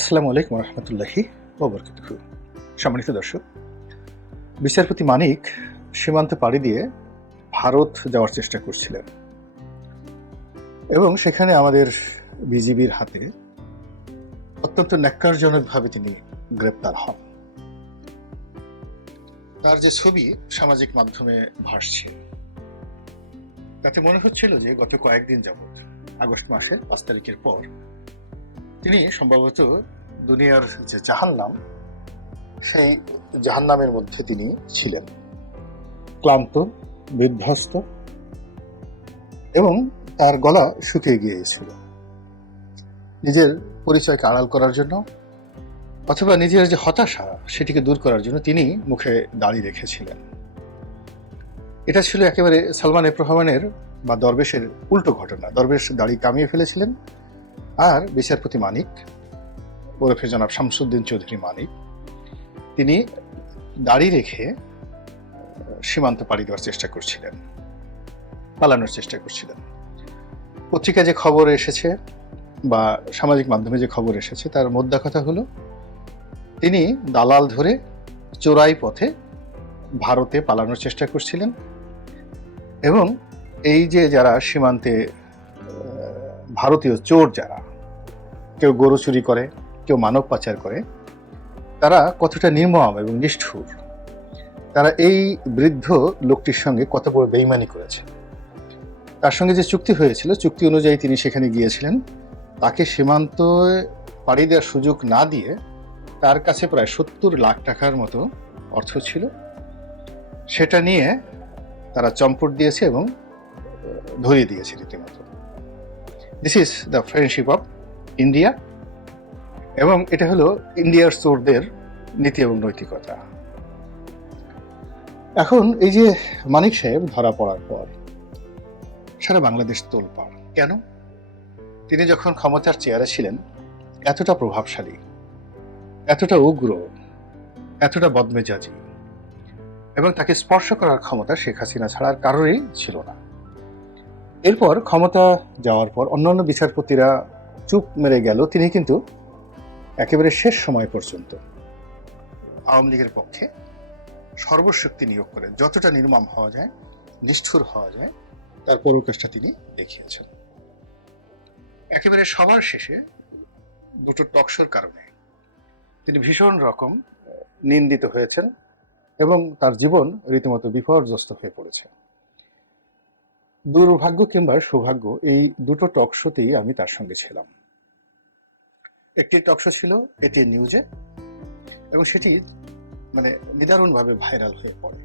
আসসালামু আলাইকুম রহমতুল্লাহি সম্মানিত দর্শক, বিচারপতি মানিক সীমান্ত পাড়ি দিয়ে ভারত যাওয়ার চেষ্টা করছিলেন এবং সেখানে আমাদের বিজিবির হাতে অত্যন্ত ন্যাক্কারজনকভাবে তিনি গ্রেপ্তার হন। তার যে ছবি সামাজিক মাধ্যমে ভাসছে, তাতে মনে হচ্ছিল যে গত কয়েকদিন যাবৎ আগস্ট মাসে পাঁচ তারিখের পর তিনি সম্ভবত দুনিয়ার যে জাহান্নাম, সেই জাহান্নামের মধ্যে তিনি ছিলেন। ক্লান্ত, বিধ্বস্ত এবং তার গলা শুকিয়ে গিয়েছিল। নিজের পরিচয়কে আড়াল করার জন্য অথবা নিজের যে হতাশা, সেটিকে দূর করার জন্য তিনি মুখে দাড়ি রেখেছিলেন। এটা ছিল একেবারে সালমান এফ রহমানের বা দরবেশের উল্টো ঘটনা। দরবেশ দাড়ি কামিয়ে ফেলেছিলেন আর বিচারপতি মানিক, ওরফে জনাব শামসুদ্দিন চৌধুরী মানিক, তিনি দাড়ি রেখে সীমান্ত পাড়ি দেওয়ার চেষ্টা করছিলেন, পালানোর চেষ্টা করছিলেন। পত্রিকায় যে খবর এসেছে বা সামাজিক মাধ্যমে যে খবর এসেছে, তার মোদ্দা কথা হলো, তিনি দালাল ধরে চোরাই পথে ভারতে পালানোর চেষ্টা করছিলেন এবং এই যে যারা সীমান্তে ভারতীয় চোর যারা কেউ গরু চুরি করে, কেউ মানব পাচার করে, তারা কতটা নির্মম এবং নিষ্ঠুর? তারা এই বৃদ্ধ লোকটির সঙ্গে কত বড় বেইমানি করেছে? তার সঙ্গে যে চুক্তি হয়েছিল, চুক্তি অনুযায়ী তিনি সেখানে গিয়েছিলেন। তাকে সীমান্ত পাড়ি দেওয়ার সুযোগ না দিয়ে তার কাছে প্রায় সত্তর লাখ টাকার মতো অর্থ ছিল। সেটা নিয়ে তারা চম্পট দিয়েছে এবং ধরিয়ে দিয়েছে রীতিমতো। This is the friendship of India এবং এটা হলো ইন্ডিয়ার চোরদের নীতি এবং নৈতিকতা। এখন এই যে মানিক সাহেব ধরা পড়ার পর সারা বাংলাদেশ তোলপাড়। কেন? তিনি যখন ক্ষমতার চেয়ারে ছিলেন, এতটা প্রভাবশালী, এতটা উগ্র, এতটা বদমেজাজি এবং তাকে স্পর্শ করার ক্ষমতা শেখ হাসিনা ছাড়ার কারোরই ছিল না। এরপর ক্ষমতা যাওয়ার পর অন্যান্য বিচারপতিরা চুপ মেরে গেল তিনি কিন্তু একেবারে শেষ সময় পর্যন্ত। আওয়ামী লীগের পক্ষে সর্বশক্তি নিয়োগ করে যতটা নির্মম হওয়া যায়, নিষ্ঠুর হওয়া যায়, তার পরকাশটা তিনি দেখিয়েছেন। একেবারে সবার শেষে দুটো টকশোর কারণে তিনি ভীষণ রকম নিন্দিত হয়েছেন এবং তার জীবন রীতিমতো বিপর্যস্ত হয়ে পড়েছে। দুর্ভাগ্য কিংবা সৌভাগ্য, এই দুটো টক শোতেই আমি তার সঙ্গে ছিলাম। একটি টক শো ছিল, এটি নিউজে এবং সেটি মানে নিদারুণভাবে ভাইরাল হয়ে পড়ে।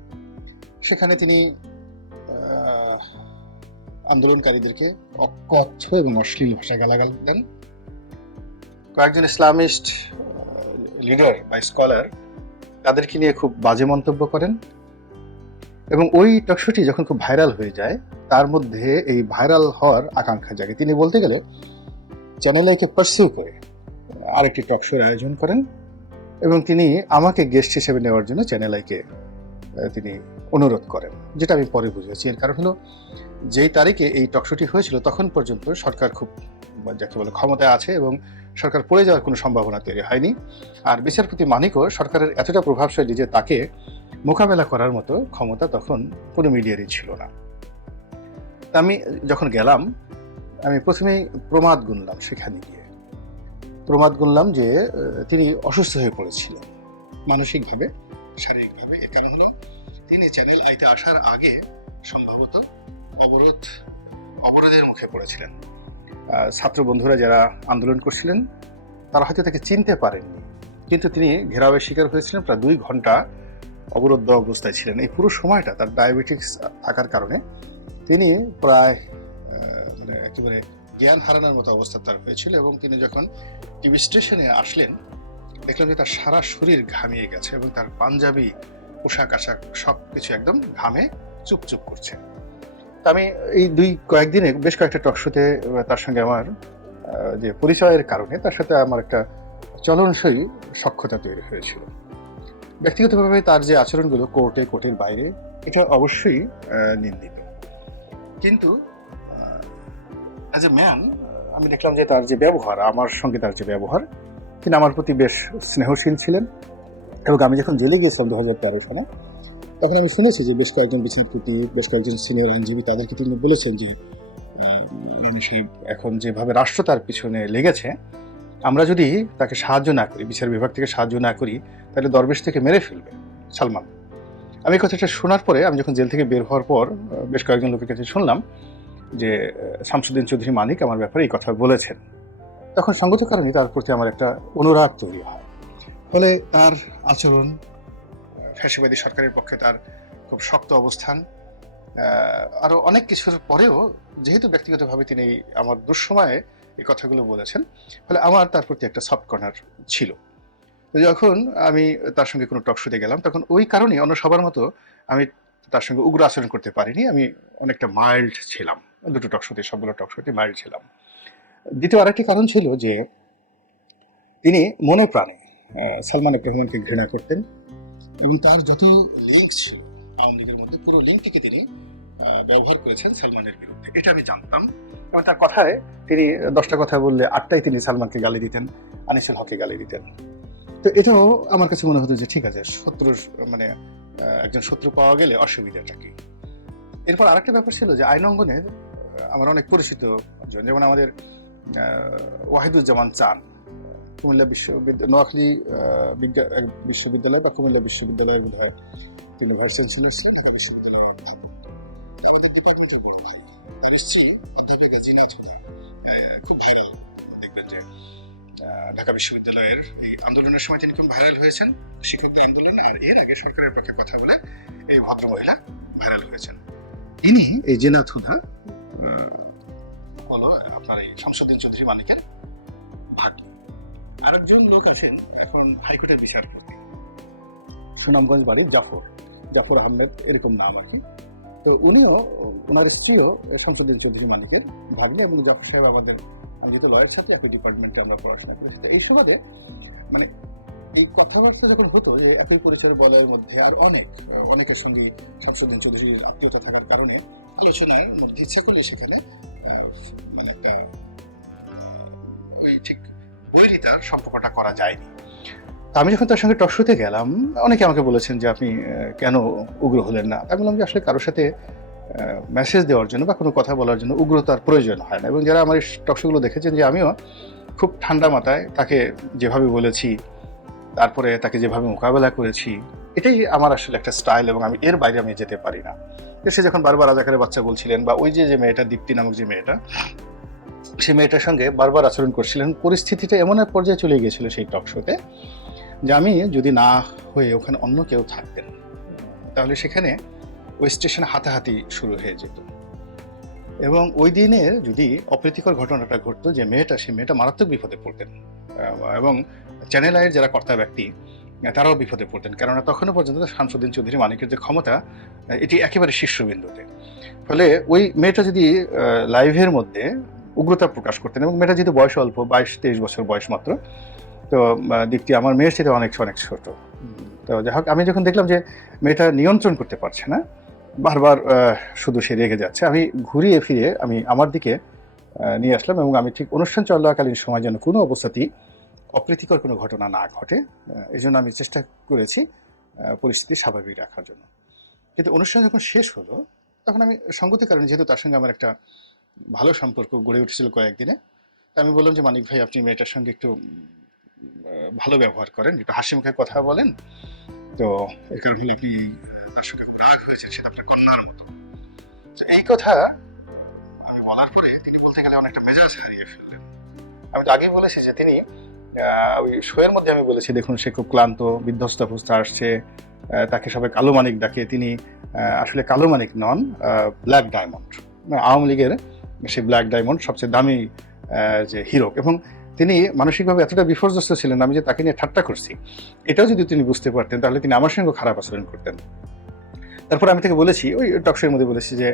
সেখানে তিনি আন্দোলনকারীদেরকে অকথ্য এবং অশ্লীল ভাষা গালাগাল দেন। কয়েকজন ইসলামিস্ট লিডার বা স্কলার তাদেরকে নিয়ে খুব বাজে মন্তব্য করেন। এবং ওই টকশোটি যখন খুব ভাইরাল হয়ে যায়, তার মধ্যে এই ভাইরাল হওয়ার আকাঙ্ক্ষা জাগে। তিনি বলতে গেলে চ্যানেল আইকে পার্সিউ করে, আরেকটি টক শোর আয়োজন করেন এবং তিনি আমাকে গেস্ট হিসেবে নেওয়ার জন্য চ্যানেল আইকে তিনি অনুরোধ করেন, যেটা আমি পরে বুঝেছি। এর কারণ হলো, যেই তারিখে এই টকশোটি হয়েছিল, তখন পর্যন্ত সরকার খুব, যাকে বলে, ক্ষমতায় আছে এবং সরকার পড়ে যাওয়ার কোনো সম্ভাবনা তৈরি হয়নি। আর বিচারপতি মানিকও সরকারের এতটা প্রভাবশালী যে তাকে মোকাবেলা করার মতো ক্ষমতা তখন কোনো মিডিয়ারই ছিল না। আমি যখন গেলাম, আমি প্রথমেই প্রমাদ গুনলাম সেখানে গিয়ে। প্রমাদ গুনলাম যে তিনি অসুস্থ হয়ে পড়েছিলেন। মানসিকভাবে, শারীরিকভাবে এর কারণ তিনি চ্যানেল আইতে আসার আগে সম্ভবত অবরোধ, অবরোধের মুখে পড়েছিলেন। ছাত্র বন্ধুরা যারা আন্দোলন করছিলেন, তারা হয়তো তাকে চিনতে পারেননি। কিন্তু তিনি ঘেরাওয়ের শিকার হয়েছিলেন প্রায় দুই ঘণ্টা অবরুদ্ধ অবস্থায় ছিলেন। এই পুরো সময়টা তার ডায়াবেটিক্স থাকার কারণে তিনি প্রায় মানে একেবারে জ্ঞান হারানোর মতো অবস্থা তার হয়েছিল এবং তিনি যখন টিভি স্টেশনে আসলেন দেখলাম যে তার সারা শরীর ঘামিয়ে গেছে এবং তার পাঞ্জাবি, পোশাক আশাক সব কিছু একদম ঘামে চুপচুপ করছে। আমি এই দুই কয়েকদিনে বেশ কয়েকটা টকশোতে তার সঙ্গে আমার যে পরিচয়ের কারণে তার সাথে আমার একটা চলনসই সক্ষতা তৈরি হয়েছিল। ব্যক্তিগতভাবে তার যে আচরণগুলো কোর্টে, কোর্টের বাইরে, এটা অবশ্যই নিন্দিত। কিন্তু অ্যাজ এ ম্যান আমি দেখলাম যে তার যে ব্যবহার, আমার সঙ্গে তার যে ব্যবহার, তিনি আমার প্রতি বেশ স্নেহশীল ছিলেন। এবং আমি যখন জেলে গিয়েছিলাম দু হাজার তেরো সালে, তখন আমি শুনেছি যে বেশ কয়েকজন বিচারপতি, বেশ কয়েকজন সিনিয়র আইনজীবী তাদেরকে তিনি বলেছেন যে রনি সাহেব এখন যেভাবে রাষ্ট্র তার পিছনে লেগেছে আমরা যদি তাকে সাহায্য না করি বিচার বিভাগ থেকে সাহায্য না করি তাহলে দরবেশ থেকে মেরে ফেলবে। সালমান আমি এই কথাটা শোনার পরে আমি যখন জেল থেকে বের হওয়ার পর বেশ কয়েকজন লোকের কাছে শুনলাম যে শামসুদ্দিন চৌধুরী মানিক আমার ব্যাপারে এই কথা বলেছেন। তখন সঙ্গত কারণে তার প্রতি আমার একটা অনুরাগ তৈরি হয়। ফলে তার আচরণ ফ্যাসিবাদী সরকারের পক্ষে তার খুব শক্ত অবস্থান আহ, আরও অনেক কিছুর পরেও যেহেতু ব্যক্তিগতভাবে তিনি আমার দুঃসময়ে এই কথাগুলো বলেছেন। ফলে আমার তার প্রতি একটা সফট কর্নার ছিল। যখন আমি তার সঙ্গে কোনো টক শোতে গেলাম, তখন ওই কারণে অন্য সবার মতো আমি তার সঙ্গে উগ্র আচরণ করতে পারিনি। আমি অনেকটা মাইল্ড ছিলাম। দুটো টক শোতে সবগুলো টক শোতে মাইল্ড ছিলাম। দ্বিতীয় আরেকটি কারণ ছিল যে, তিনি মনে প্রাণে সালমান রহমানকে ঘৃণা করতেন এবং তার যত লিঙ্ক ছিল, আওয়ামী লীগের মধ্যে পুরো লিঙ্কটিকে তিনি ব্যবহার করেছেন সালমানের বিরুদ্ধে। এটা আমি জানতাম। এবং তার কথায় তিনি দশটা কথা বললে আটটাই তিনি সালমানকে গালি দিতেন, আনিসুল হককে গালি দিতেন। তো এটাও আমার কাছে মনে হতো যে ঠিক আছে শত্রু মানে একজন শত্রু পাওয়া গেলে অসুবিধাটা কি? এরপর আরেকটা ব্যাপার ছিল যে আইন অঙ্গনে আমার অনেক পরিচিত যেমন আমাদের ওয়াহিদুজ্জামান চান, কুমিল্লা বিশ্ববিদ্যালয় নোয়াখালী বিজ্ঞান বিশ্ববিদ্যালয় বা কুমিল্লা বিশ্ববিদ্যালয়ের বোধ হয় তিনি ভাইস চ্যান্সেলর ঢাকা বিশ্ববিদ্যালয়ের আমাদের বড় ভাই তার স্ত্রী ঢাকা বিশ্ববিদ্যালয়ের এই আন্দোলনের সময় তিনি খুব ভাইরাল হয়েছেন। শিক্ষকদের আন্দোলন আর এর আগে সরকারের পক্ষে কথা বলে এই ভদ্র মহিলা ভাইরাল হয়েছেন। ইনি এই জেনা থুধা হলো আপনার এই শামসুদ্দিন চৌধুরী মানিকের ভাগ্নি আরেকজন লোক আছেন এখন হাইকোর্টের বিচারপতি। সুনামগঞ্জ বাড়ির জাফর জাফর আহমেদ এরকম নাম আর কি। তো উনিও ওনার স্ত্রীও শামসুদ্দিন চৌধুরী মালিকের ভাগ্নি এবং জাফর সাহেব আমাদের আমি যেহেতু লয়ের সাথে একই ডিপার্টমেন্টে আমরা পড়াশোনা করেছি। এই সুবাদে মানে এই কথাবার্তা যখন হতো, যে একই পরিচয় বলয়ের মধ্যে আর অনেক, অনেকের সঙ্গে শামসুদ্দিন চৌধুরীর আত্মীয়তা থাকার কারণে আলোচনার মধ্যে ইচ্ছা করলে সেখানে মানে একটা ওই ঠিক বৈরিতার সম্পর্কটা করা যায়নি। আমি যখন তার সঙ্গে টকশোতে গেলাম, অনেকে আমাকে বলেছেন যে আপনি কেন উগ্র হলেন না? আমি বললাম যে আসলে কারোর সাথে মেসেজ দেওয়ার জন্য বা কোনো কথা বলার জন্য উগ্রতার প্রয়োজন হয় না। এবং যারা আমার এই টকশোগুলো দেখেছেন যে আমিও খুব ঠান্ডা মাথায় তাকে যেভাবে বলেছি, তারপরে তাকে যেভাবে মোকাবেলা করেছি, এটাই আমার আসলে একটা স্টাইল এবং আমি এর বাইরে আমি যেতে পারি না। সে যখন বারবার রাজাকারের বাচ্চা বলছিলেন বা ওই যে যে মেয়েটা, দীপ্তি নামক যে মেয়েটা, সে মেয়েটার সঙ্গে বারবার আচরণ করছিলেন, পরিস্থিতিটা এমন এক পর্যায়ে চলে গিয়েছিল সেই টক শোতে যে আমি যদি না হয়ে ওখানে অন্য কেউ থাকতেন, তাহলে সেখানে ওই স্টেশনে হাতাহাতি শুরু হয়ে যেত। এবং ওই দিনে যদি অপ্রীতিকর ঘটনাটা ঘটতো যে মেয়েটা সে মেয়েটা মারাত্মক বিপদে পড়তেন এবং চ্যানেল আয়ের যারা কর্তা ব্যক্তি, তারাও বিপদে পড়তেন। কেননা তখনও পর্যন্ত শামসুদ্দিন চৌধুরী মানিকের যে ক্ষমতা এটি একেবারে শীর্ষবিন্দুতে। ফলে ওই মেয়েটা যদি লাইভের মধ্যে উগ্রতা প্রকাশ করতেন, এবং মেয়েটা যেহেতু বয়স অল্প, বাইশ, তেইশ বছর বয়স মাত্র, তো দীপ্তি আমার মেয়ের সাথে অনেক অনেক ছোট। তো যাই হোক, আমি যখন দেখলাম যে মেয়েটা নিয়ন্ত্রণ করতে পারছে না বারবার শুধু সে রেগে যাচ্ছে। আমি ঘুরিয়ে ফিরে আমি আমার দিকে নিয়ে আসলাম এবং আমি ঠিক অনুষ্ঠান চলাকালীন সময় যেন কোনো অবস্থাতেই অপ্রীতিকর কোনো ঘটনা না ঘটে এই জন্য আমি চেষ্টা করেছি পরিস্থিতি স্বাভাবিক রাখার জন্য। কিন্তু অনুষ্ঠান যখন শেষ হলো, তখন আমি সঙ্গতির কারণে, যেহেতু তার সঙ্গে আমার একটা ভালো সম্পর্ক গড়ে উঠেছিল কয়েকদিনে আমি বললাম যে, মানিক ভাই, আপনি মেয়েটার সঙ্গে একটু ভালো ব্যবহার করেন, একটু হাসি মুখে কথা বলেন। তো এই কারণে আপনি তার সেটা আপনার কন্যার মতো। এই কথা আমি বলার পরে তিনি বলতে গেলে অনেকটা মেজাজ হারিয়ে ফেললেন। আমি তো আগেই বলেছি যে তিনি ওই শোয়ের মধ্যে আমি বলেছি, দেখুন, সে খুব ক্লান্ত, বিধ্বস্ত অবস্থা আসছে তাকে সবাই কালো মানিক ডাকে। তিনি আসলে কালো মানিক নন ব্ল্যাক ডায়মন্ড আওয়ামী লীগের সে ব্ল্যাক ডায়মন্ড সবচেয়ে দামি যে হিরো এবং তিনি মানসিকভাবে এতটা বিপর্যস্ত ছিলেন আমি যে তাকে নিয়ে ঠাট্টা করছি। এটাও যদি তিনি বুঝতে পারতেন, তাহলে তিনি আমার সঙ্গে খারাপ আচরণ করতেন। তারপর আমি তাকে বলেছি, ওই টকশোর মধ্যে বলেছি যে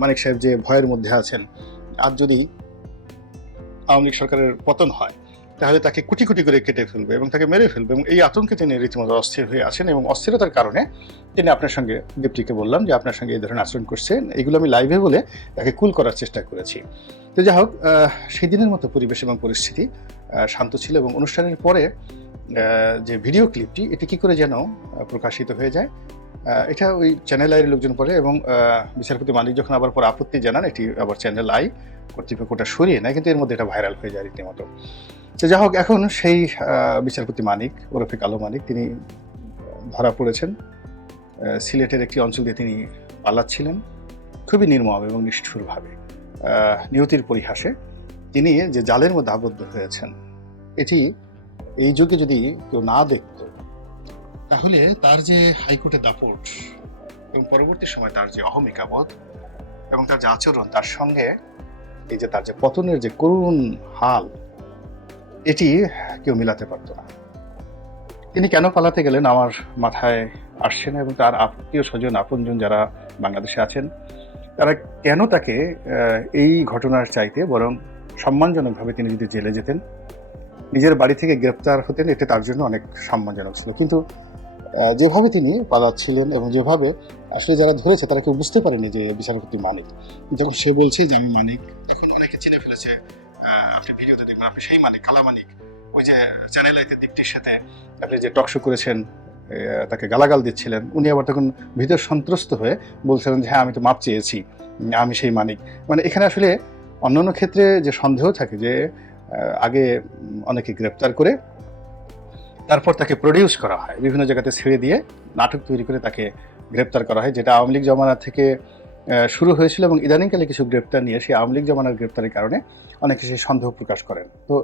মানিক সাহেব যে ভয়ের মধ্যে আছেন, আর যদি আওয়ামী লীগ সরকারের পতন হয়, তাহলে তাকে কুটি কুটি করে কেটে ফেলবে এবং তাকে মেরে ফেলবে এবং এই আতঙ্কে তিনি রীতিমতো অস্থির হয়ে আছেন এবং অস্থিরতার কারণে তিনি আপনার সঙ্গে দীপ্তিকে বললাম যে, আপনার সঙ্গে এই ধরনের আচরণ করছেন, এগুলো আমি লাইভে বলে তাকে কুল করার চেষ্টা করেছি। তো যাই হোক সেই দিনের মতো পরিবেশ এবং পরিস্থিতি শান্ত ছিল এবং অনুষ্ঠানের পরে যে ভিডিও ক্লিপটি এটি কি করে যেন প্রকাশিত হয়ে যায় এটা ওই চ্যানেল আইয়ের লোকজন পড়ে এবং বিচারপতি মালিক যখন আবার পর আপত্তি জানান, এটি আবার চ্যানেল আই কর্তৃপক্ষ ওটা সরিয়ে নেয়, কিন্তু এর মধ্যে এটা ভাইরাল হয়ে যায় রীতিমতো। তো যাই হোক, এখন সেই বিচারপতি মানিক, ওরফে কালো মানিক, তিনি ধরা পড়েছেন। সিলেটের একটি অঞ্চল দিয়ে তিনি পালাচ্ছিলেন, খুবই নির্মম এবং নিষ্ঠুরভাবে। নিয়তির পরিহাসে তিনি যে জালের মধ্যে আবদ্ধ হয়েছেন, এটি এই যুগে যদি কেউ না দেখত তাহলে তার যে হাইকোর্টের দাপট এবং পরবর্তী সময় তার যে অহমিকা বোধ এবং তার যে আচরণ, তার সঙ্গে এই যে তার যে পতনের যে করুণ হাল, এটি কেউ মিলাতে পারতো না। তিনি কেন পালাতে গেলেন আমার মাথায় আসছে না এবং তার আত্মীয় স্বজন, আপনজন যারা বাংলাদেশে আছেন, তারা কেন তাকে এই ঘটনার চাইতে বরং সম্মানজনকভাবে তিনি যদি জেলে যেতেন, নিজের বাড়ি থেকে গ্রেপ্তার হতেন এটা তার জন্য অনেক সম্মানজনক ছিল। কিন্তু যেভাবে তিনি পালাচ্ছিলেন এবং যেভাবে আসলে যারা ধরেছে, তারা কেউ বুঝতে পারেনি যে বিচারপতি মানিক। যখন সে বলছে যে, আমি মানিক, তখন অনেকে চিনে ফেলেছে আপনি ভিডিওতে দেখবেন, আপনি সেই মানিক কালা মানিক। ওই যে চ্যানেল আইতে দীপ্তির সাথে আপনি যে টকশো করেছেন তাকে গালাগাল দিচ্ছিলেন, উনি আবার তখন ভিতর সন্ত্রস্ত হয়ে বলছিলেন যে হ্যাঁ আমি তো মাপ চেয়েছি আমি সেই মানিক। মানে এখানে আসলে অন্যান্য ক্ষেত্রে যে সন্দেহ থাকে যে আগে অনেকে গ্রেপ্তার করে তারপর তাকে প্রডিউস করা হয়। বিভিন্ন জায়গাতে ছেড়ে দিয়ে নাটক তৈরি করে তাকে গ্রেপ্তার করা হয়, যেটা আওয়ামী লীগ জমানা থেকে শুরু হয়েছিল এবং ইদানিংকালে কিছু গ্রেপ্তার নিয়ে সেই আওয়ামী লীগ জমানার গ্রেপ্তারের কারণে অনেকে সেই সন্দেহ প্রকাশ করেন। তো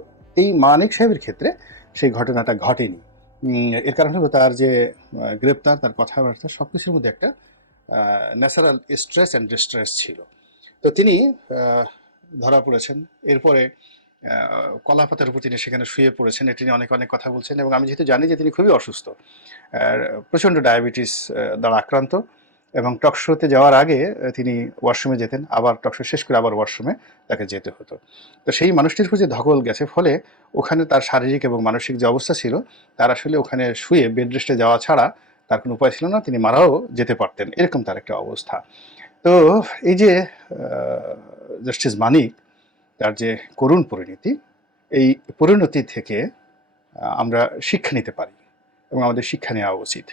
এই মানিক সাহেবের ক্ষেত্রে সেই ঘটনাটা ঘটেনি। এর কারণ হলো তার যে গ্রেপ্তার, তার কথাবার্তা সব কিছুর মধ্যে একটা ন্যাচারাল স্ট্রেস অ্যান্ড ডিস্ট্রেস ছিল। তো তিনি ধরা পড়েছেন। এরপরে কলাপাতার উপর তিনি সেখানে শুয়ে পড়েছেন, এটি নিয়ে অনেক অনেক কথা বলছেন এবং আমি যেহেতু জানি যে তিনি খুবই অসুস্থ প্রচণ্ড ডায়াবেটিস দ্বারা আক্রান্ত এবং টকশোতে যাওয়ার আগে তিনি ওয়াশরুমে যেতেন, আবার টকশো শেষ করে আবার ওয়াশরুমে তাকে যেতে হতো। তো সেই মানুষটির যে ধকল গেছে, ফলে ওখানে তার শারীরিক এবং মানসিক যে অবস্থা ছিল, তার আসলে ওখানে শুয়ে বেড রেস্টে যাওয়া ছাড়া তার কোনো উপায় ছিল না, তিনি মারাও যেতে পারতেন। এরকম তার একটা অবস্থা। তো এই যে জাস্টিস মানিক তার যে করুণ পরিণতি, এই পরিণতি থেকে আমরা শিক্ষা নিতে পারি এবং আমাদের শিক্ষা নেওয়া উচিত।